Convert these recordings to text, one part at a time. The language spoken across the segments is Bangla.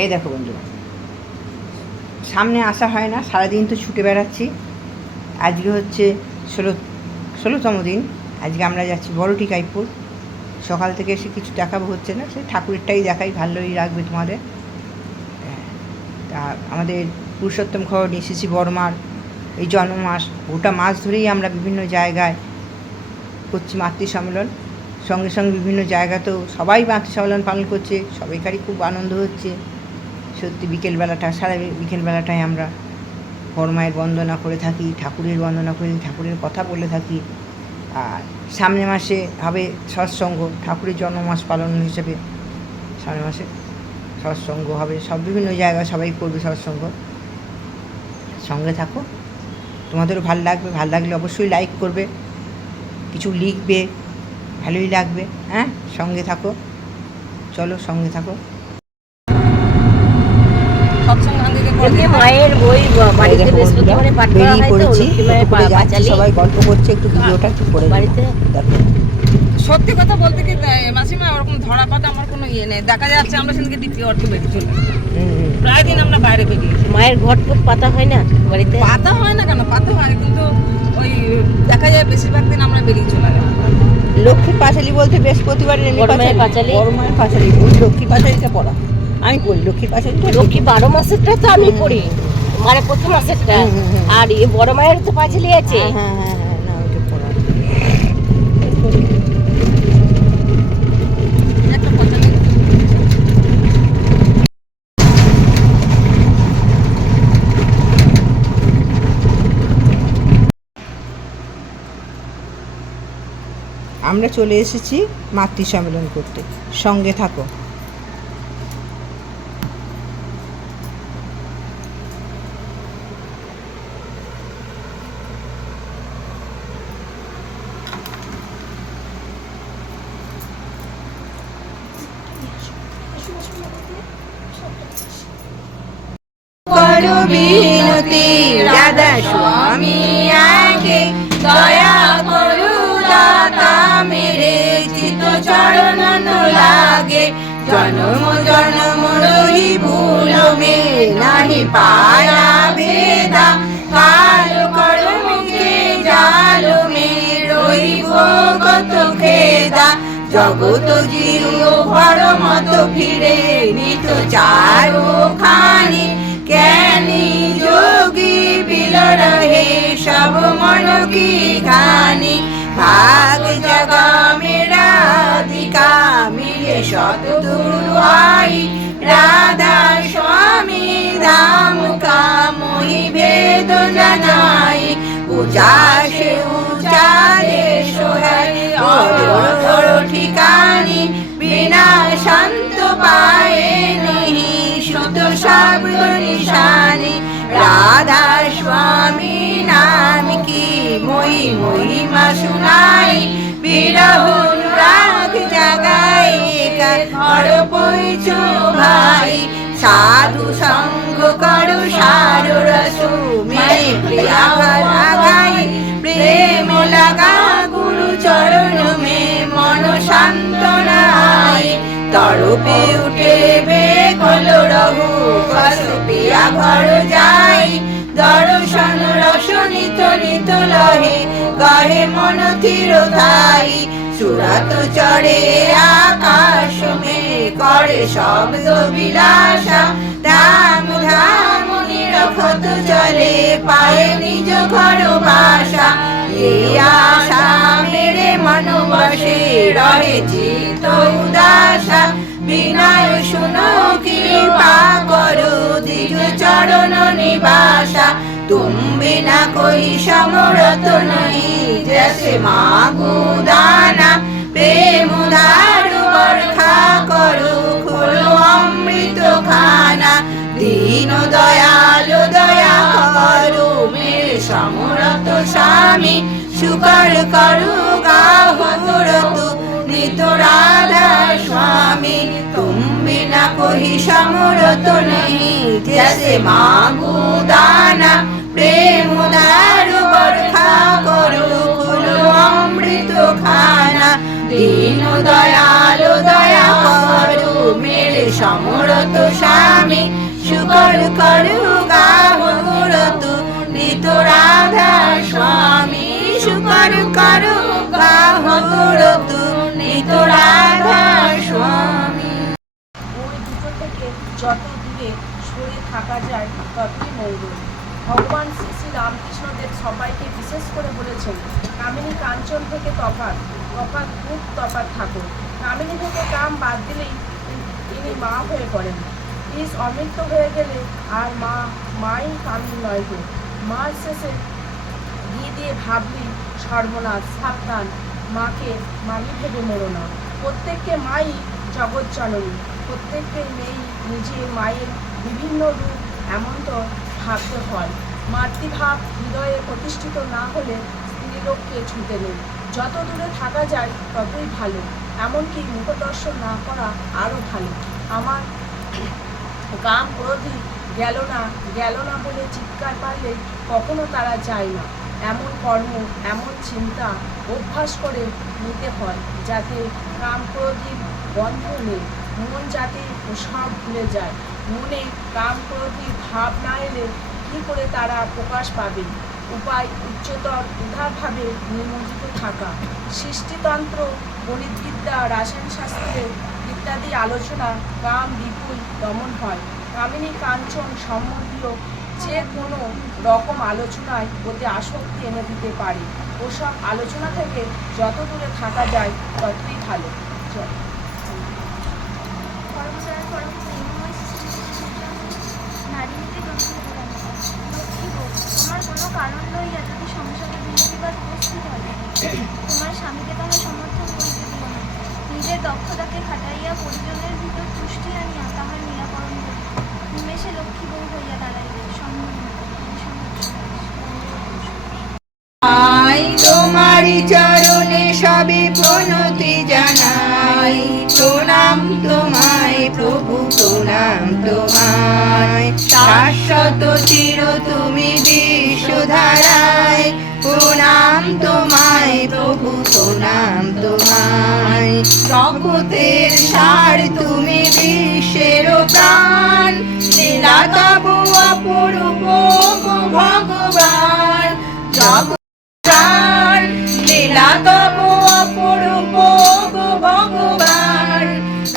এই দেখো বন্ধুরা, সামনে আসা হয় না, সারাদিন তো ছুটে বেড়াচ্ছি। আজকে হচ্ছে 16তম দিন। আজকে আমরা যাচ্ছি বড়টিকাইপুর। সকাল থেকে এসে কিছু দেখাবো হচ্ছে না, সে ঠাকুরেরটাই দেখাই, ভালোই লাগবে তোমাদের। তা আমাদের পুরুষোত্তম খড় এসেছি বড়মার এই জন্মমাস, গোটা মাস ধরেই আমরা বিভিন্ন জায়গায় করছি মাতৃ সম্মেলন। সঙ্গে সঙ্গে বিভিন্ন জায়গাতেও সবাই মাতৃ সম্মেলন পালন করছে, সবাইকারই খুব আনন্দ হচ্ছে। সত্যি বিকেলবেলাটা, সারা বিকেলবেলাটায় আমরা বড়মায়ের বন্দনা করে থাকি, ঠাকুরের বন্দনা করে ঠাকুরের কথা বলে থাকি। আর সামনে মাসে হবে সৎসঙ্গ, ঠাকুরের জন্মমাস পালন হিসেবে সামনে মাসে সৎসঙ্গ হবে, সব বিভিন্ন জায়গায় সবাই করবে সৎসঙ্গ। সঙ্গে থাকো, তোমাদেরও ভালো লাগবে। ভালো লাগলে অবশ্যই লাইক করবে, কিছু লিখবে, ভালোই লাগবে। হ্যাঁ, সঙ্গে থাকো, চলো সঙ্গে থাকো। মায়ের বই বাড়িতে বৃহস্পতিবারে পাঠ করা হয় তো, সবাই গল্প করছে, একটু ভিডিওটা একটু করে বাড়িতে দেখো। সত্যি কথা বলতে কি মাসিমা, ওরকম ধরা পাতা আমার কোনো ইয়ে নেই। দেখা যাচ্ছে আমরা সেদিকে দ্বিতীয় অর্থে বেরিয়ে চলে প্রায় দিন আমরা বাইরে বেরিয়েছি। মায়ের ঘট পাতা হয় না বাড়িতে? পাতা হয় না কেন, পাতা হয়, কিন্তু ওই দেখা যায় বেশিরভাগ দিন আমরা বেরিয়ে চলে যাই। লক্ষ্মীর পাঁচালী বলতে বৃহস্পতিবার বড়মায়ের পাঁচালী, বড়মায়ের পাঁচালী, লক্ষ্মীর পাঁচালীটা পড়া আমি পড়ি। লক্ষ্মীর পাঁচালীটা, লক্ষ্মী 12 মাসেরটা তো আমি পড়ি, মানে প্রতি মাসেরটা। আর এই বড় মায়ের তো পাঁচালী আছে। হ্যাঁ হ্যাঁ হ্যাঁ, না ওইটা পড়া। আমরা চলে এসেছি মাতৃ সম্মেলন করতে, সঙ্গে থাকো। করো বিনতি রাধা স্বামী আগে, দয়া করু দাতা মেরে চিত চরণ লাগে। জন্ম জন্ম রহি ভুল মে নাহি পায়া ভেদা, কাল কর্মকে জাল মে রহিব কত খেদা। জগত জিরু পরমত ফিরে নিত চারো খানি, জ্ঞানী যোগী বিল রহে সব মন কি ঘানি। ভাগ জগা মেরা দিকা মিলে শত দুর্বাই, রাধা স্বামী ধাম কা মোহি ভেদ জানাই। উচা সে উচা দেশ হ্যায় और ठिकानी, बिना शांत पाए नहीं शुद्ध शब्द निशानी। राधा स्वामी नाम की मोई महिमा सुनाई, विरह राग जगाई कर और पोइचो भाई। साधु संग करु सारु रसु में प्रिया लगाई, प्रेम लगा गुरु चरण में मन शांतनाई। तड़पे उठे बेकल रहु कसुपिया घर जाई, दर्शन रस नित नित लहे गहे मन थिर थाई। सुरत चढ़े आकाश में करे शब्द विलासा, धाम धाम निरखत चले पाए निज घर भाषा। ये आशा मेरे मन बसे रहे चित उदासा, विनय सुनो कृपा करो दिज चरण निवासा। तुम बिना कोई समर्थ नहीं, जैसे मांगू दाना प्रेम धारु बरखा करो खोलो अमृत खाना। दीन दयालु दया करो मेरे समर्थ स्वामी, सुकर करो गाहुर तू नित राधा स्वामी। तुम बिना कोई समर्थ नहीं, जैसे मांगू दाना प्रेम दारु बरखा करो खोलो अमृत खाना। दीन दयालु दया करो मेरे সমরত স্বামী শুকর করু গাহরত নিত রাধা স্বামী শুকর করু গাহরত নিত রাধা স্বামী। ওই দুটো থেকে যত দূরে সরে থাকা যায় ততই মঙ্গল। ভগবান শ্রী শ্রী রামকৃষ্ণদেব সবাইকে বিশেষ করে বলেছেন, কামিনী কাঞ্চন থেকে তফাৎ, তফাৎ খুব তফাৎ থাকো। কামিনী থেকে কাম বাদ দিলেই ইনি মা হয়ে পড়েন। বীজ অমৃত হয়ে গেলে আর মাই কামিনী নয় গো। মার শেষে দিয়ে ভাবলি সর্বনাশ, সাবধান, মাকে মামি ভেবে মরো না। প্রত্যেককে মাই জগৎ জননী, প্রত্যেককে মেয়েই নিজের মায়ের বিভিন্ন রূপ, এমন তো ভাবতে হয়। মাতৃভাব হৃদয়ে প্রতিষ্ঠিত না হলে স্ত্রীলোককে ছুঁতে নেই। যত দূরে থাকা যায় ততই ভালো, এমনকি মুখদর্শন না করা আরও ভালো। আমার কাম ক্রোধী গেল না বলে চিৎকার পারলে কখনো তারা যায় না। এমন কর্ম, এমন চিন্তা অভ্যাস করে নিতে হয় যাতে কাম ক্রোধীর বন্ধ নেই, মন যাতে সব ভুলে যায়। মনে কাম ক্রোধী ভাব না এলে কী করে তারা প্রকাশ পাবে? উপায় উচ্চতর উদারভাবে নিমজ্জিত থাকা। সৃষ্টিতন্ত্র, গণিতবিদ্যা, রসায়নশাস্ত্রের ইত্যাদি আলোচনা কাম বিপুল দমন হয়। কামিনী কাঞ্চন সম্বন্ধীয় যে কোনো রকম আলোচনায় ওতে আসক্তি এনে দিতে পারে। ওসব আলোচনা থেকে যত দূরে থাকা যায় ততই ভালো। তোমার কোনো কারণ লইয়া যদি সংসারে বিবাদ উপস্থিত হয়, তোমার স্বামীকে তাহা সমর্থন করিতে দিও না। নিজের দক্ষতাকে খাটাইয়া পরিজনের ভিতর তুষ্টি আনিয়া তাহার নিরাকরণ করিবে। নিমেষে লক্ষ্মী বউ হইয়া দাঁড়াইবে। তোমারি চরণে সবে প্রণতি জানাই, প্রণাম তোমায় প্রভু, প্রণাম তোমায়। শাশ্বত চির তুমি বিশ্বধারায়, প্রণাম তোমায় প্রভু, প্রণাম তোমায়। জগতের সার তুমি বিশ্বের প্রাণ, লীলা তব অপরূপ ভগবান। লীলা তব অপরূপ ভগবান,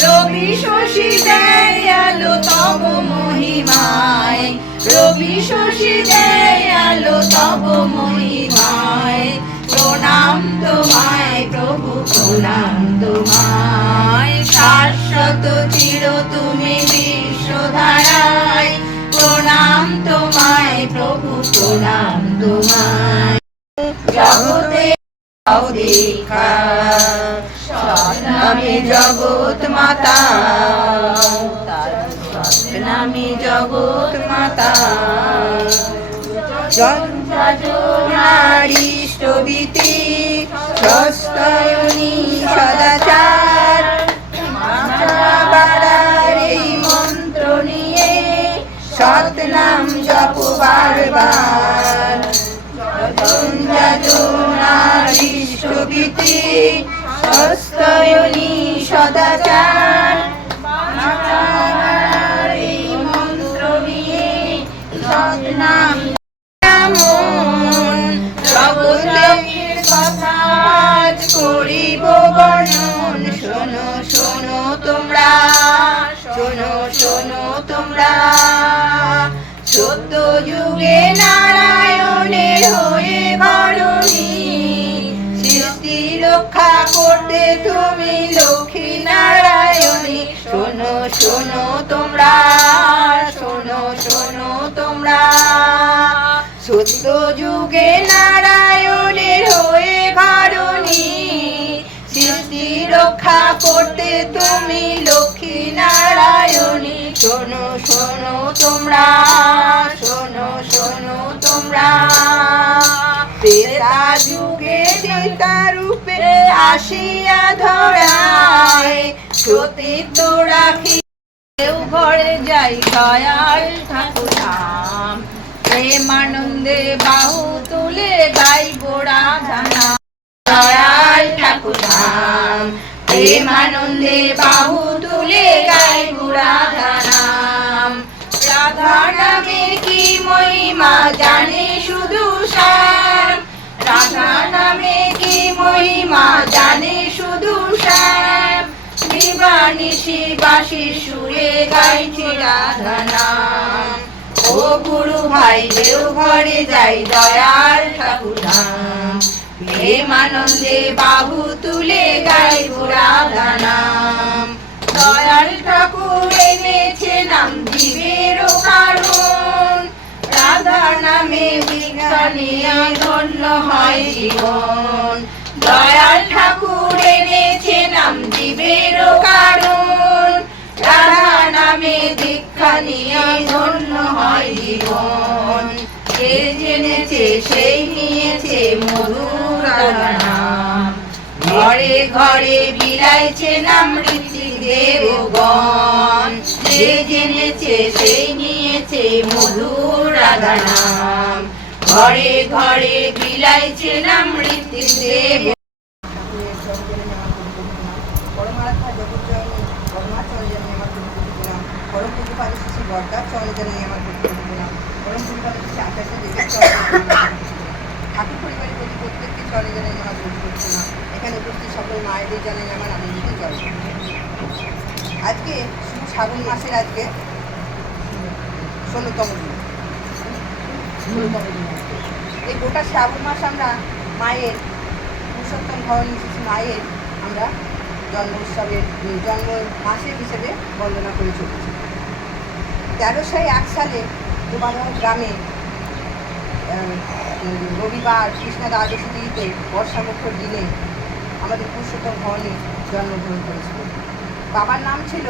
রবি শশী দেয় আলো তব মহিমায়, রবি শশী দেয় আলো তব মহিমায়। প্রণাম তোমায় প্রভু, প্রণাম তোমায়। শাশ্বত চির তুমি বিশ্বধারায়, প্রণাম তোমায় প্রভু, প্রণাম তোমায়। জগতে দেখা সৎনামে জগৎ মাতা, সৎনামে জগৎ মাতা। নারীষ্টভীতি স্বস্তয়নী সদাচার, বাড়ার এই মন্ত্র নিয়ে সৎনাম জপ বারবার। নারীষ্টভীতি স্বস্তয়নী সদাচার, এই মন্ত্র নিয়ে সৎনাম জগতের কথা করিব বর্ণন। শোনো শোনো তোমরা, শোনো শোনো তোমরা। সত্য যুগে নারায়ণের হয়ে ঘরণী, সৃষ্টি রক্ষা করতে তুমি লক্ষ্মী নারায়ণী। শোনো শোনো তোমরা, শোনো শোনো তোমরা। সত্য যুগে নারায়ণের হয়ে ঘরণী, সৃষ্টি রক্ষা করতে তুমি লক্ষ্মী নারায়ণী। শোনো শোনো তোমরা, শোনো শোনো তোমরা। ত্রেতা যুগে সীতা রূপে আসিয়া ধরায়, সতীত্ব রাখি ঘরে যাই দয়াল ঠাকুর ধাম। প্রেমানন্দে বাহু তুলে গাইব রাধা নাম, দয়াল ঠাকুর ধাম। প্রেমানন্দে বাহু তুলে গাইব রাধা নাম। রাধা নামে কি মহিমা জানে শুধু শ্যাম, রাধা নামে কি মহিমা জানে শুধু শ্যাম। নিবানিশি বাঁশির সুরে গাইছি রাধা নাম। ও গুরু ভাই দেও ঘরে যাই দয়াল ঠাকুর ধাম, প্রেমানন্দে বাহু তুলে গাইব রাধা নাম। দয়াল ঠাকুর এনেছে নাম জীবেরও কারণ, রাধা নামে দীক্ষা নিয়ে ধন্য হয় জীবন। দয়াল ঠাকুর এনেছে নাম জীবেরও কারণ, রাধা নামে দীক্ষা নিয়ে ধন্য হয় জীবন। যে জেনেছে সেই নিয়েছে মধুর রাধা নাম, ঘরে ঘরে বিলাইছে নাম ঋত্বিক দেবগণ। যে জেনেছে সেই নিয়েছে মধুর রাধা নাম, ঘরে ঘরে বিলাইছে নাম ঋত্বিক দেব। পরম প্রতিপাদ শ্রী বরদার চরণে জানাই আমার প্রতিপাদ নাম। পরম প্রতিপাদ শ্রী আচার্য দেবের চরণে ঠাকুর পরিবারের প্রতি প্রত্যেককে চরণে জানাই আমার প্রতিপাদ নাম। এখানে উপস্থিত সকল মায়েদের জানাই আমার আনন্দিত জয়। আজকে শুধু শ্রাবণ মাসের আজকে 16তম দিন। এই গোটা শ্রাবণ মাস আমরা মায়ের পুরুষোত্তম ভবানী শ্রী মায়ের আমরা জন্ম উৎসবের জন্ম মাসের হিসেবে বন্দনা করে চলেছি। 1301 সালে দুবাগাঁও গ্রামে রবিবার কৃষ্ণা দ্বাদশী তিথিতে বর্ষামুখর দিনে আমাদের পুরুষোত্তম ভবানী জন্মগ্রহণ করেছিল। বাবার নাম ছিল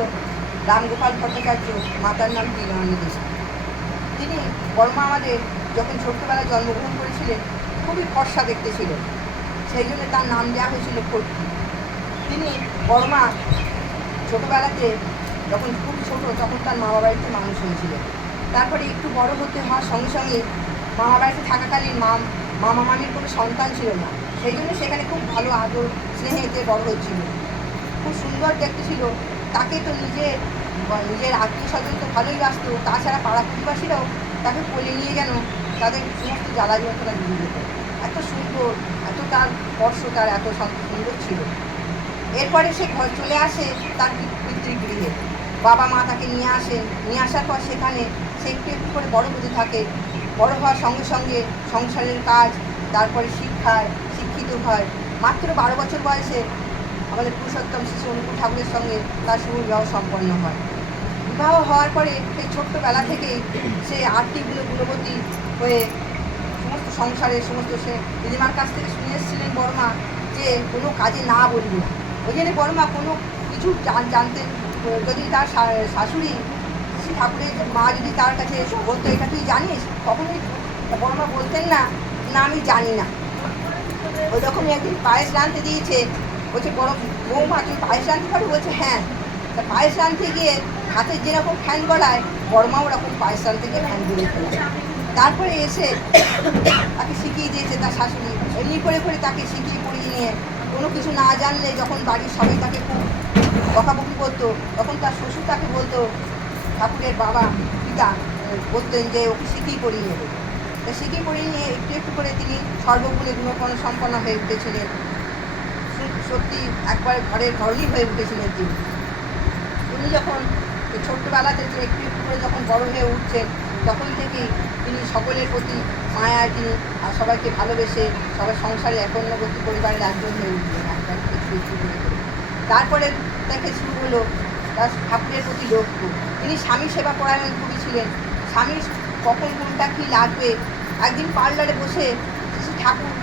রামগোপাল ভট্টাচার্য, মাতার নাম লীলারানী দেশাই। তিনি বর্মা আমাদের যখন ছোট্টবেলায় জন্মগ্রহণ করেছিলেন খুবই ফর্সা দেখতে ছিল, সেই জন্য তার নাম দেওয়া হয়েছিল ফটকি। তিনি বর্মা ছোটোবেলাতে যখন খুব ছোট তখন তার মামা বাড়িতে মানুষ হয়েছিলেন। তারপরে একটু বড় হতে হওয়ার সঙ্গে সঙ্গে মামা বাড়িতে থাকাকালীন মামা মামির কোনো সন্তান ছিল না, সেই জন্য সেখানে খুব ভালো আদর স্নেহেতে বড় হচ্ছিল। খুব সুন্দর দেখতে ছিল, তাকে তো নিজের আত্মীয় স্বজন তো ভালোই বাসত, তাছাড়া পাড়া প্রতিবাসীরাও তাকে কোলে নিয়ে যেন তাদের সমস্ত জ্বালা যন্ত্রণা দিয়ে যেত। এত সুন্দর, এত তার স্পর্শ তার এত সুন্দর ছিল। এরপরে সে ঘর চলে আসে তার পিতৃগৃহে। বাবা মা তাকে নিয়ে আসেন, নিয়ে আসার পর সেখানে সে একটু একটু করে বড় হতে থাকে। বড় হওয়ার সঙ্গে সঙ্গে সংসারের কাজ, তারপরে শিক্ষিত হয়। মাত্র 12 বছর বয়সে আমাদের পুরুষোত্তম শ্রী অনুকূল ঠাকুরের সঙ্গে তার শুভ বিবাহ সম্পন্ন হয়। বিবাহ হওয়ার পরে সেই ছোট্টবেলা থেকেই সে আর্থিক গুণবতী হয়ে সমস্ত সংসারের সমস্ত সে দিদিমার কাছ থেকে শুনে এসেছিলেন বর্মা যে কোনো কাজে না বলবো না। ওই জন্য বর্মা কোনো কিছু জানতেন, যদি তার শাশুড়ি শ্রী ঠাকুরের মা যদি তার কাছে বলতো এটা তুই জানিস, কখনোই বর্মা বলতেন না না আমি জানি না। ওই রকমই একদিন পায়েস রাঁধতে দিয়েছে, বলছে বড় বৌমা তুমি পায়েস রাঁধতে পারো? বলছে হ্যাঁ। তা পায়েস রাঁধতে গিয়ে হাতের যেরকম ফ্যান গলায় বর্মা ওরকম পায়েস রাঁধতে গিয়ে ফ্যান গলে ফেলে। তারপরে এসে তাকে শিখিয়ে দিয়েছে তার শাশুড়ি, এমনি করে করে তাকে শিখিয়ে পড়িয়ে নিয়ে কোনো কিছু না জানলে যখন বাড়ির সবাই তাকে খুব বকাবকি করতো তখন তার শ্বশুর তাকে বলতো, ঠাকুরের বাবা পিতা বলতেন যে ওকে শিখিয়ে পড়িয়ে নেবে। তা শিখিয়ে পড়িয়ে নিয়ে একটু একটু করে তিনি সর্বগুণে গুণপন্ন সম্পন্ন হয়ে উঠেছিলেন। সত্যি একবার ঘরের ঘরই হয়ে উঠেছিলেন তিনি। উনি যখন ছোট্টবেলাতে একটু একটু করে যখন বড় হয়ে উঠছেন তখন থেকেই তিনি সকলের প্রতি মায়া তিনি আর সবাইকে ভালোবেসে সবার সংসারে একন্নবর্তী পরিবারের একজন হয়ে উঠলেন। একবার একটু একটু করে। তারপরে তাকে শুরু হলো তার ঠাকুরের প্রতি লক্ষ্য। তিনি স্বামী সেবা পরায়ণ খুবই ছিলেন। স্বামীর কখন কোনটা কী লাগবে, একদিন পার্লারে বসে ঠাকুর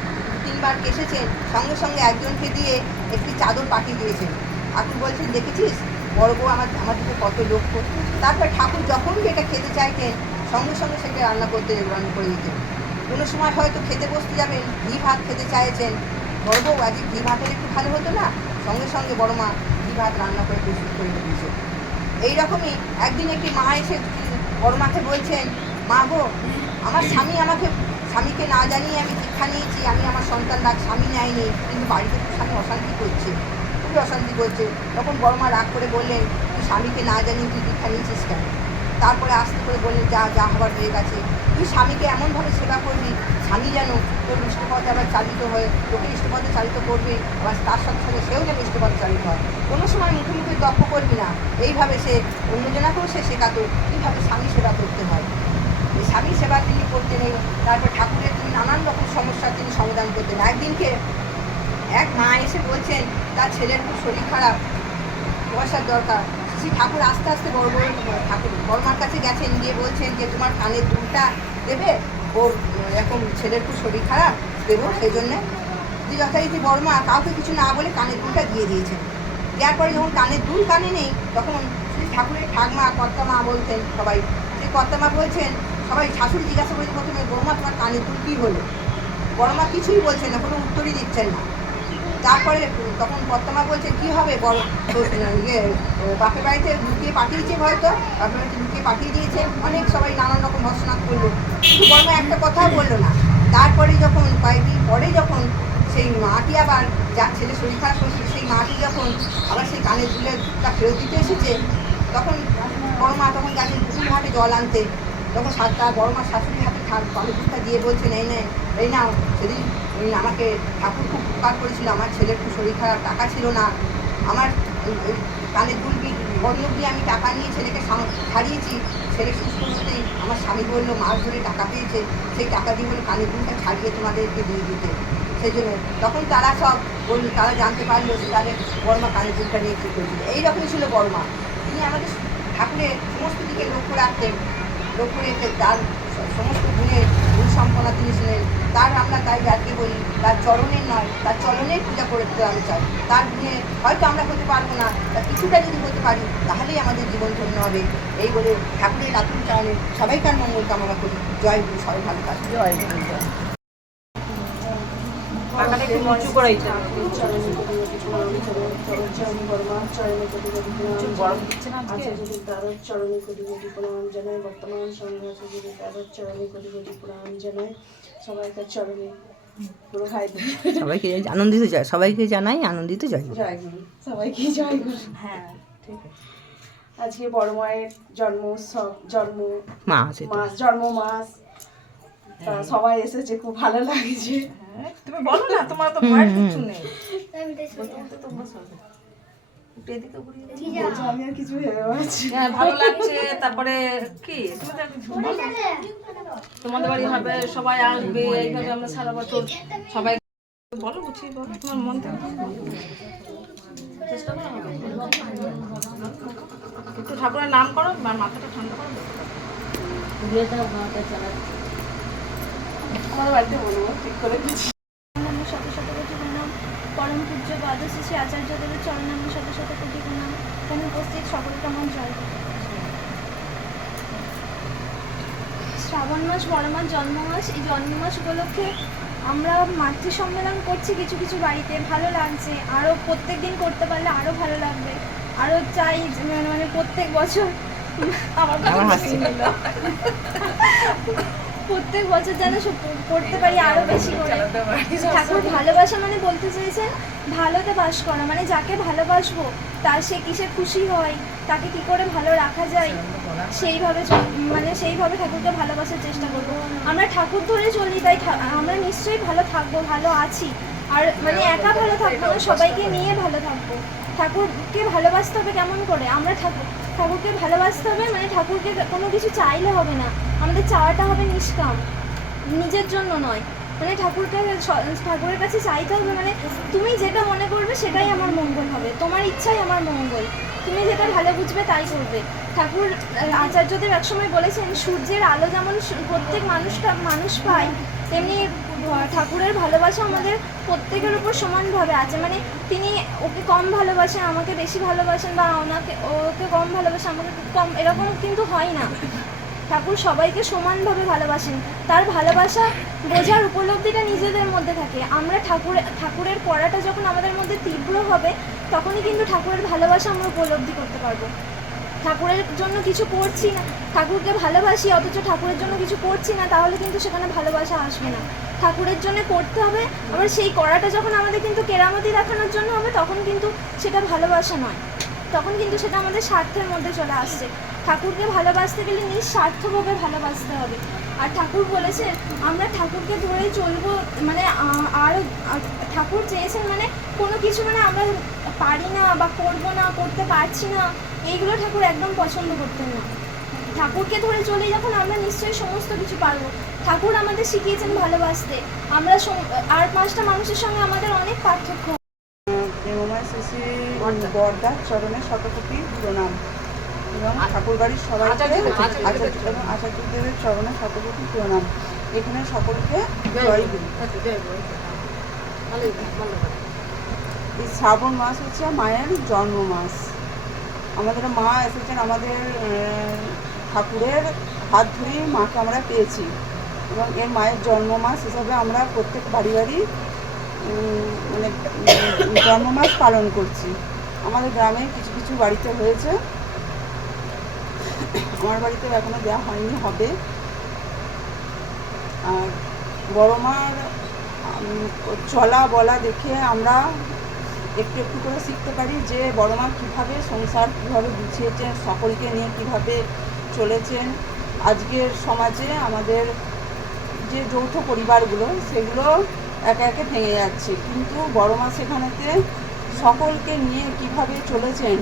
3বার কেসেছেন, সঙ্গে সঙ্গে একজনকে দিয়ে একটি চাদর পাঠিয়ে দিয়েছেন। ঠাকুর বলছেন দেখেছিস বড় বউ আমার দিকে কত লক্ষ্য। তারপর ঠাকুর যখন যেটা খেতে চাইতেন সঙ্গে সঙ্গে সেটা রান্না রান্না করে দিতেন। কোনো সময় হয়তো খেতে বসতে যাবেন, ঘি ভাত খেতে চাইছেন, বড় বউ আজকে ঘি ভাতের একটু ভালো হতো না, সঙ্গে সঙ্গে বড় মা ঘি ভাত রান্না করে প্রস্তুত করে দিয়েছে। এইরকমই একদিন একটি মা এসে বড় মাকে বলছেন, মা গো আমার স্বামীকে না জানিয়ে আমি দীক্ষা নিয়েছি, আমি আমার সন্তান স্বামী নেয়নি, কিন্তু বাড়িতে স্বামী অশান্তি করছে। খুবই অশান্তি করছে। তখন বড় মা রাগ করে বললেন, তুই স্বামীকে না জানিয়ে তুই দীক্ষা নিয়েছিস কেন? তারপরে আস্তে করে বললেন, যা যা হবার হয়ে গেছে, তুই স্বামীকে এমনভাবে সেবা করবি, স্বামী যেন তোর ইষ্টপথে আবার চালিত হয়ে তোকে ইষ্টপথে চালিত করবে, আবার তার সাথে সাথে সেও যেন ইষ্টপথে চালিত হয়। কোনো সময় মুখে মুখে তর্ক করবি না। এইভাবে সে অন্যজনাকেও সে শেখাতো কীভাবে স্বামী সেবা করতে হয়। এই স্বামী সেবা তিনি করতেন। তারপর ঠাকুরের তিনি নানান রকম সমস্যার তিনি সমাধান করতেন। একদিনকে এক মা এসে বলছেন তার ছেলের খুব শরীর খারাপ, পয়সার দরকার। শ্রী ঠাকুর আস্তে আস্তে ঠাকুর বড়মার কাছে গেছেন, গিয়ে বলছেন যে তোমার কানের দুলটা দেবে, ওর এরকম ছেলের খুব শরীর খারাপ, দেবো সেই জন্যে। যে যথারীতি বড়মা কাউকে কিছু না বলে কানের দুলটা দিয়ে দিয়েছেন। দেওয়ার পরে যখন কানের দুল কানে নেই, তখন শ্রী ঠাকুরের ঠাকমা কর্তামা বলতেন সবাই, সেই কর্তামা বলছেন, সবাই শাশুড়ি জিজ্ঞাসা করেছে প্রথমে, বড়মা তোমার কানের দুল কী হলো? বড়মা কিছুই বলছেন না, কোনো উত্তরই দিচ্ছেন না। তারপরে তখন কর্তামা বলছেন, কী হবে বড় বাপের বাড়িতে লুকিয়ে পাঠিয়েছে, হয়তো বাপের বাড়িতে লুকিয়ে পাঠিয়ে দিয়েছে। অনেক সবাই নানান রকম ভর্সনাথ করলো, কিন্তু বড়মা একটা কথাও বললো না। তারপরে যখন কয়েকদিন পরে যখন সেই মাটি আবার যার ছেলে শরীর খারাপ করছে, সেই মাটি যখন আবার সেই কানের দুলটা ফেরত দিতে এসেছে, তখন বড়মা তখন গেছেন পুকুর ঘাটে জল আনতে। তখন তার বড়মা শাশুড়ির হাতে কানের দুলটা দিয়ে বলছেন, এই নাও, সেদিন আমাকে ঠাকুর খুব উপকার করেছিল, আমার ছেলের খুব শরীর খারাপ, টাকা ছিল না, আমার কানের দুল বন্ধক দিয়ে আমি টাকা নিয়ে ছেলেকে ছাড়িয়েছি। ছেলে সুস্থ হতেই আমার স্বামী বললো মাছ ধরে টাকা পেয়েছে, সেই টাকা দিয়ে বলে কানের দুলটা ছাড়িয়ে তোমাদেরকে দিয়ে দিতে। সেই জন্য তখন তারা সব বলল, তারা জানতে পারলো যে তাহলে বড়মা কানের দুলটা নিয়ে কী করেছিল। এইরকমই ছিল বড়মা। তিনি আমাদের ঠাকুরের সমস্ত দিকে লক্ষ্য রাখতেন, লক্ষ্য রেখে তার সমস্ত গুণের গুণ সম্পন্ন তিনি ছিলেন। তার আমরা তাই আজকে বলি, তার চরণের নয়, তার চরণের পূজা করতে আমি চাই। তার গুণে হয়তো আমরা হতে পারবো না, তা কিছুটা যদি হতে পারি তাহলেই আমাদের জীবন ধন্য হবে। এই বলে ঠাকুরের আতুর চরণে সবাইকার মঙ্গল কামনা করি। জয় গুরু, সবাই ভালো থাকবে। জয় গুরু, জয়। টাকাটা একটু নিচু করে দিতে হবে। গরম দিচ্ছে না আজকে? চরণে কোটি কোটি প্রণাম জানাই, বর্তমান সঙ্গে চরণে কোটি কোটি প্রণাম জানাই, সবাইকার চরণে পুরো ভাই সবাইকে আনন্দিত জয়, সবাইকে জানাই আনন্দিত জয়। জয় গুরু, সবাইকে জয় গুরু। হ্যাঁ, ঠিক আছে। আজকে বড় মায়ের জন্ম উৎসব, জন্ম মাস, তা সবাই এসেছে, খুব ভালো লাগছে। তুমি বলো না, তোমার তো ভয় কিছু নেই। আমি আর কিছু ভেবে পাচ্ছি না। হ্যাঁ, ভালো লাগছে। তারপরে কি তুমি তো একটু বলো। তোমাদের বাড়ি হবে, সবাই আসবে, এইভাবে আমরা সারা বছর সবাই বলো, বুঝিয়ে বলো তোমার মন থেকে চেষ্টা করো। একটু ঠাকুরের নাম করো, মাথাটা ঠান্ডা করো। আমার বাড়িতে বলবো ঠিক করে কিছু। শত শত কোটি প্রণাম পরম পূজ্য দ্বাদশ শ্রী আচার্যদেবের চরণাম শত শত কোটি প্রণাম। এখানে উপস্থিত সকলকে আমার জয়। শ্রাবণ মাস বড় মাস জন্ম মাস, এই জন্ম মাস উপলক্ষে আমরা মাতৃ সম্মেলন করছি কিছু কিছু বাড়িতে, ভালো লাগছে। আরও প্রত্যেক দিন করতে পারলে আরও ভালো লাগবে। আরও চাই মানে প্রত্যেক বছর আমার প্রত্যেক বছর যেন করতে পারি আরো বেশি করে। ঠাকুর ভালোবাসা মানে বলতে চেয়েছেন ভালোতে বাস করা, মানে যাকে ভালোবাসবো তার সে কিসে খুশি হয়, তাকে কি করে ভালো রাখা যায়, সেইভাবে ঠাকুরকে ভালোবাসার চেষ্টা করবো। আমরা ঠাকুর ধরে চলি, তাই আমরা নিশ্চয়ই ভালো থাকবো, ভালো আছি। আর মানে একা ভালো থাকবো না, সবাইকে নিয়ে ভালো থাকবো। ঠাকুরকে ভালোবাসতে হবে কেমন করে? আমরা ঠাকুরকে ভালোবাসতে হবে, মানে ঠাকুরকে কোনো কিছু চাইলে হবে না, আমাদের চাওয়াটা হবে নিষ্কাম, নিজের জন্য নয়। মানে ঠাকুরের কাছে চাইতে হবে, মানে তুমি যেটা মনে করবে সেটাই আমার মঙ্গল হবে, তোমার ইচ্ছাই আমার মঙ্গল, তুমি যেটা ভালো বুঝবে তাই করবে। ঠাকুর আচার্যদেব একসময় বলেছেন, সূর্যের আলো যেমন প্রত্যেক মানুষ পায়, তেমনি ঠাকুরের ভালোবাসা আমাদের প্রত্যেকের উপর সমানভাবে আছে। মানে তিনি ওকে কম ভালোবাসেন, আমাকে বেশি ভালোবাসেন, বা ওকে কম ভালোবাসেন, আমাকে কম, এরকম কিন্তু হয় না। ঠাকুর সবাইকে সমানভাবে ভালোবাসেন। তার ভালোবাসা বোঝার উপলব্ধিটা নিজেদের মধ্যে থাকে। আমরা ঠাকুরের পড়াটা যখন আমাদের মধ্যে তীব্র হবে, তখনই কিন্তু ঠাকুরের ভালোবাসা আমরা উপলব্ধি করতে পারবো। ঠাকুরের জন্য কিছু করছি না, ঠাকুরকে ভালোবাসি অথচ ঠাকুরের জন্য কিছু করছি না, তাহলে কিন্তু সেখানে ভালোবাসা আসবে না। ঠাকুরের জন্য করতে হবে। আবার সেই করাটা যখন আমাদের কিন্তু কেরামতি দেখানোর জন্য হবে, তখন কিন্তু সেটা ভালোবাসা নয়, তখন কিন্তু সেটা আমাদের স্বার্থের মধ্যে চলে আসছে। ঠাকুরকে ভালোবাসতে গেলে নিঃস্বার্থভাবে ভালোবাসতে হবে। আর ঠাকুর বলেছে আমরা ঠাকুরকে ধরে চলবো, মানে আরও ঠাকুর চেয়েছেন মানে কোনো কিছু মানে আমরা পারি না বা করবো না, করতে পারছি না, এইগুলো ঠাকুর একদম পছন্দ করতেন না। ঠাকুরকে ধরে চলে যখন আমরা নিশ্চয়ই সমস্ত কিছু পারবো। ঠাকুর আমাদের শিখিয়েছেন ভালোবাসতে। আমরা আর 5টা মানুষের সঙ্গে আমাদের অনেক পার্থক্য। প্রেমময় শ্রী বরদার চরণে শতকোটি প্রণাম এবং ঠাকুরবাড়ির সবাইকে আচার্যদেবের চরণে শতকোটি প্রণাম। এখানে সকলকে জয় গুরু। এই শ্রাবণ মাস হচ্ছে মায়ের জন্ম মাস। আমাদের মা এসেছেন, আমাদের ঠাকুরের হাত ধরেই মাকে আমরা পেয়েছি এবং এর মায়ের জন্ম মাস হিসাবে আমরা প্রত্যেক বাড়ি বাড়ি মানে জন্ম মাস পালন করছি। আমাদের গ্রামে কিছু কিছু বাড়িতে হয়েছে, আমার বাড়িতেও এখনো দেওয়া হয়নি, হবে। আর বড় মার চলা বলা দেখে আমরা একটু একটু করে শিখতে পারি যে বড় মা কীভাবে সংসার কীভাবে গুছিয়েছেন, সকলকে নিয়ে কীভাবে চলেছেন। আজকের সমাজে আমাদের যে যৌথ পরিবারগুলো সেগুলো একে একে ভেঙে যাচ্ছে, কিন্তু বড় মা সেখানেতে সকলকে নিয়ে কিভাবে চলেছেন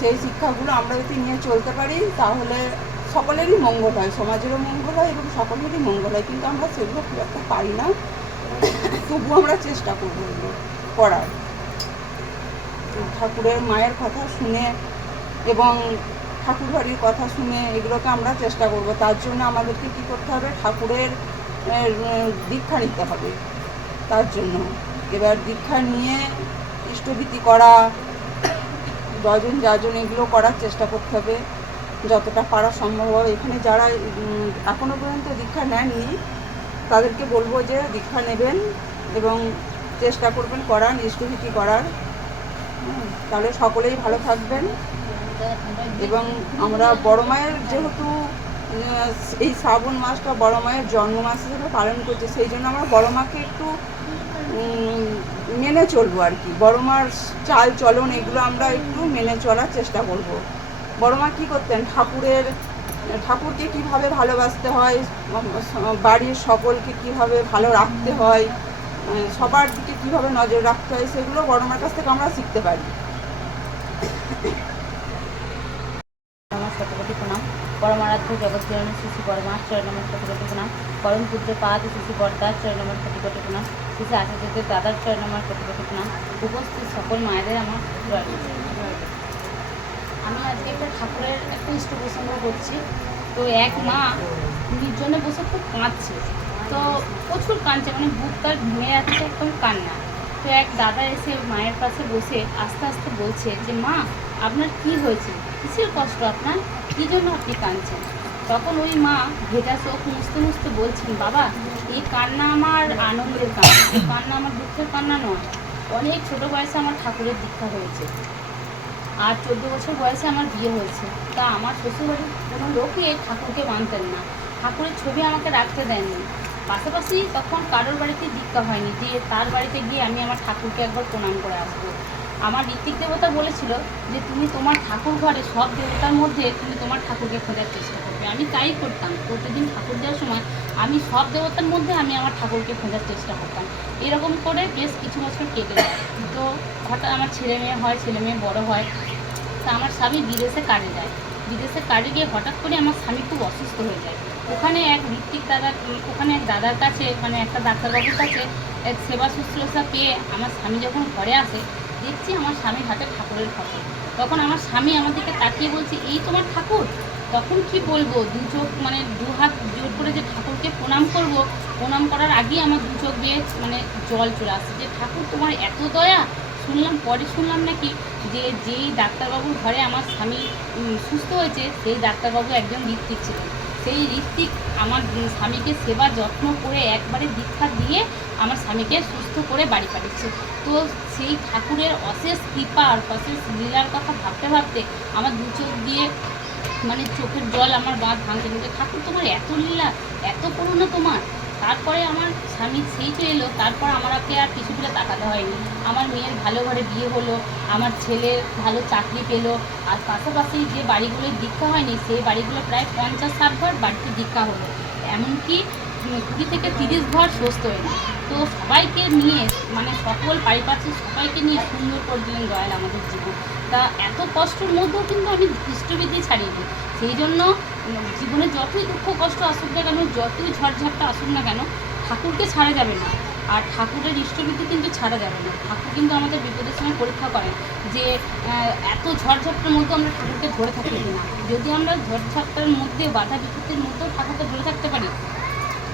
সেই শিক্ষাগুলো আমরা যদি নিয়ে চলতে পারি তাহলে সকলেরই মঙ্গল হয়, সমাজেরও মঙ্গল হয় এবং সকলেরই মঙ্গল হয়। কিন্তু আমরা সেগুলো খুব একটা পারি না, তবুও আমরা চেষ্টা করবো এগুলো করার। ঠাকুরের মায়ের কথা শুনে এবং ঠাকুর বাড়ির কথা শুনে এগুলোকে আমরা চেষ্টা করব। তার জন্য আমাদেরকে কী করতে হবে, ঠাকুরের দীক্ষা নিতে হবে। তার জন্য এবার দীক্ষা নিয়ে ইষ্টভীতি করা, যজন যাজন এগুলো করার চেষ্টা করতে হবে যতটা পারা সম্ভব হবে। এখানে যারা এখনও পর্যন্ত দীক্ষা নেননি তাদেরকে বলবো যে দীক্ষা নেবেন এবং চেষ্টা করবেন করার, ইষ্টভীতি করার, তাহলে সকলেই ভালো থাকবেন। এবং আমরা বড় মায়ের যেহেতু এই শ্রাবণ মাসটা বড় মায়ের জন্ম মাস হিসেবে পালন করছি, সেই জন্য আমরা বড় মাকে একটু মেনে চলবো আর কি। বড় মার চাল চলন এগুলো আমরা একটু মেনে চলার চেষ্টা করব। বড় মা কী করতেন, ঠাকুরকে কীভাবে ভালোবাসতে হয়, বাড়ির সকলকে কীভাবে ভালো রাখতে হয়, সবার দিকে কীভাবে নজর রাখতে হয়, সেগুলো বড় মার কাছ থেকে আমরা শিখতে পারি। আমার শতকোটি প্রণাম। পরমারাধ্য জগৎজননী শ্রী শ্রী পরমার চরণ আমার শতকোটি প্রণাম। পরম পূজ্য পাদ শ্রী শ্রী বরদার চরণ আমার কোটি প্রণাম। শ্রী শ্রী আচার্যদের দাদার চরণ আমার কোটি প্রণাম। উপস্থিত সকল মায়েদের আমার জয়। আমি আজকে একটা ঠাকুরের একটা ইষ্ট প্রসঙ্গ করছি। তো এক মা নির্জনে বসে খুব কাঁদছে, তো প্রচুর কাঁদছে, মানে বুক তার ভেঙে যাচ্ছে, একদম কান্না। তো এক দাদা এসে মায়ের পাশে বসে আস্তে আস্তে বলছে যে মা আপনার কি হয়েছে, কিসের কষ্ট আপনার, কী জন্য আপনি কাঁদছেন? তখন ওই মা ভেজা চোখ মুছতে মুছতে বলছেন, বাবা এই কান্না আমার আনন্দের কান্না, এই কান্না আমার দুঃখের কান্না নয়। অনেক ছোটো বয়সে আমার ঠাকুরের দীক্ষা হয়েছে, আর 14 বছর বয়সে আমার বিয়ে হয়েছে। তা আমার শ্বশুরবাড়ির কোনো লোকই ঠাকুরকে মানতেন না, ঠাকুরের ছবি আমাকে রাখতে দেননি। পাশাপাশি তখন কারোর বাড়িতে দীক্ষা হয়নি যে তার বাড়িতে গিয়ে আমি আমার ঠাকুরকে একবার প্রণাম করে আসবো। আমার ঋত্বিক দেবতা বলেছিল যে তুমি তোমার ঠাকুর ঘরে সব দেবতার মধ্যে তুমি তোমার ঠাকুরকে খোঁজার চেষ্টা করবে। আমি তাই করতাম, প্রতিদিন ঠাকুর দেওয়ার সময় আমি সব দেবতার মধ্যে আমি আমার ঠাকুরকে খোঁজার চেষ্টা করতাম। এরকম করে বেশ কিছু বছর কেটে যায়। তো হঠাৎ আমার ছেলে মেয়ে হয়, ছেলে মেয়ে বড়ো হয়। তা আমার স্বামী বিদেশে কাজে যায়, বিদেশে কাজে গিয়ে হঠাৎ করে আমার স্বামী খুব অসুস্থ হয়ে যায়। ওখানে এক দাদার কাছে, মানে একটা ডাক্তারবাবুর কাছে এক সেবা শুশ্রূষা পেয়ে আমার স্বামী যখন ঘরে আসে, দেখছি আমার স্বামীর হাতে ঠাকুরের ফটো। তখন আমার স্বামী আমাদেরকে তাকিয়ে বলছে, এই তোমার ঠাকুর? তখন কি বলবো, দু চোখ মানে দু হাত জোর করে যে ঠাকুরকে প্রণাম করব, প্রণাম করার আগেই আমার দু চোখ দিয়ে মানে জল চলে আসছে যে ঠাকুর তোমার এত দয়া। পরে শুনলাম নাকি যে যেই ডাক্তারবাবুর ঘরে আমার স্বামী সুস্থ হয়েছে সেই ডাক্তারবাবু একজন ঋত্বিক ছিলেন। সেই ঋত্বিক আমার স্বামীকে সেবা যত্ন করে একবারে দীক্ষা দিয়ে আমার স্বামীকে সুস্থ করে বাড়ি পাঠিয়েছে। তো সেই ঠাকুরের অশেষ কৃপা আর অশেষ লীলার কথা ভাবতে ভাবতে আমার দু চোখ দিয়ে মানে চোখের জল আমার বাঁধ ভাঙতে, ঠাকুর তোমার এত লীলা, এত করুণা তোমার। তারপরে আমার স্বামী সেই তো এলো, তারপর আমাকে আর কিছু বলে তাকাতে হয়নি। আমার মেয়ের ভালো ঘরে বিয়ে হলো, আমার ছেলে ভালো চাকরি পেলো, আর পাশাপাশি যে বাড়িগুলোর দীক্ষা হয়নি সেই বাড়িগুলো প্রায় 50-60 ঘর বাড়িতে দীক্ষা হলো, এমনকি 20 থেকে 30 ঘর সুস্থ হয়নি। তো সবাইকে নিয়ে মানে সকল পারিপার্শ্বিক সবাইকে নিয়ে সুন্দর করে দিলেন দয়াল আমাদের জীবন। তা এত কষ্টের মধ্যেও কিন্তু আমি ইষ্টবিদ্যি ছাড়িনি। সেই জন্য জীবনে যতই দুঃখ কষ্ট আসুক না কেন, যতই ঝড়ঝাপটা আসুক না কেন, ঠাকুরকে ছাড়া যাবে না। আর ঠাকুরের ইষ্টবিদ্যি কিন্তু ছাড়া যাবে না। ঠাকুর কিন্তু আমাদের বিপদের সময় পরীক্ষা করেন যে এত ঝড়ঝাপটার মধ্যে আমরা ঠাকুরকে ধরে থাকি কিনা। যদি আমরা ঝড়ঝাপটার মধ্যে বাধা বিপত্তির মধ্যেও ঠাকুরকে ধরে থাকতে পারি,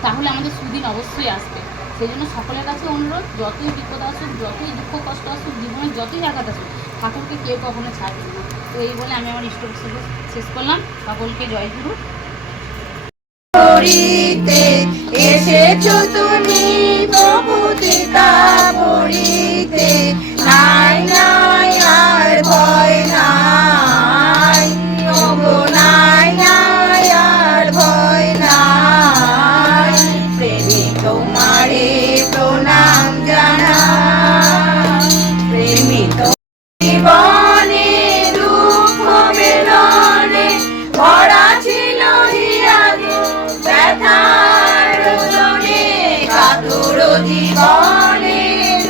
তাহলে আমাদের সুদিন অবশ্যই আসবে। সেই জন্য সকলের কাছে অনুরোধ, যতই বিপদ আসুক, যতই দুঃখ কষ্ট আসুক, জীবনে যতই আঘাত আসুক, ঠাকুরকে কেউ কখনো ছাড়বে না। তো এই বলে আমি আমার ইষ্ট শেষ করলাম। সকলকে জয়গুরু। করিতে এসেছো তুমি প্রভু চিতা পড়িতে, নাই নাই আর ভয় নাই, ওগো নাই নাই আর ভয় নাই, প্রেমী তোমারে প্রণাম জানাই, প্রেমী জীবনে দুঃখ বেদনে ভরা ছিল হিয়াগে, ব্যথার রোদনে কাতর জীবনে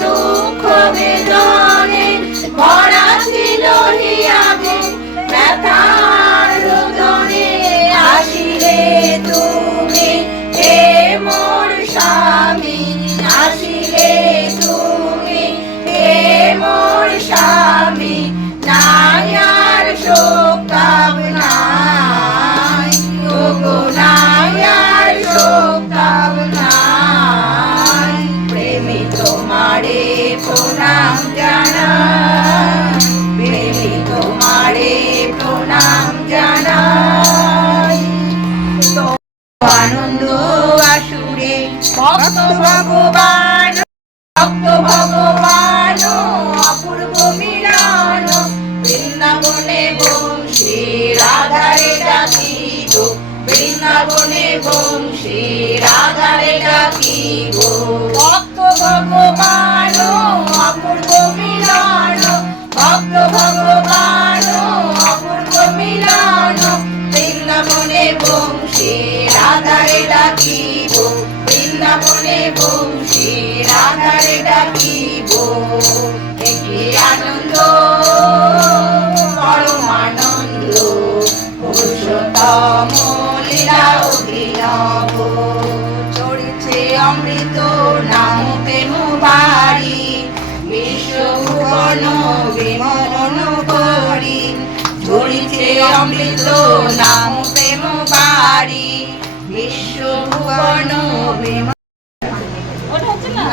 দুঃখ বেদনে ভরা ছিল হিয়াগে, ব্যথার রোদনে আসিলে তুমি হে মোর স্বামী, আসিলে তুমি হে মোর স্বামী, নাই আর শোক নাই, ওগো নাই আর শোক নাই, প্রেমী তোমারে প্রণাম জানাই, প্রেমী তোমারে প্রণাম জানাই। আনন্দ আসুরে ভক্ত ভগবান, ভক্ত ভগবান অপূর্ব মিলন, বৃন্দাবনে বংশী রাধারে ডাকিব, বৃন্দাবনে বংশী রাধারে ডাকিব, ভক্ত ভগবান অপূর্ব মিলন, ভক্ত ভগবান অপূর্ব মিলন, বৃন্দাবনে বংশী রাধারে ডাকিব, বৃন্দাবনে বংশী রাধারে ডাকিব। কি আনন্দ পরম আনন্দ, পুরুষোত্তম লীলা অভিনব, চড়ছে অমৃত নাম প্রেম বাড়ি, বিশ্বভুবন বিমোহন করি, ঝরিছে অমৃত নাম প্রেম বাড়ি, বিশ্বভুবন বিমোহন। ওটা হচ্ছে না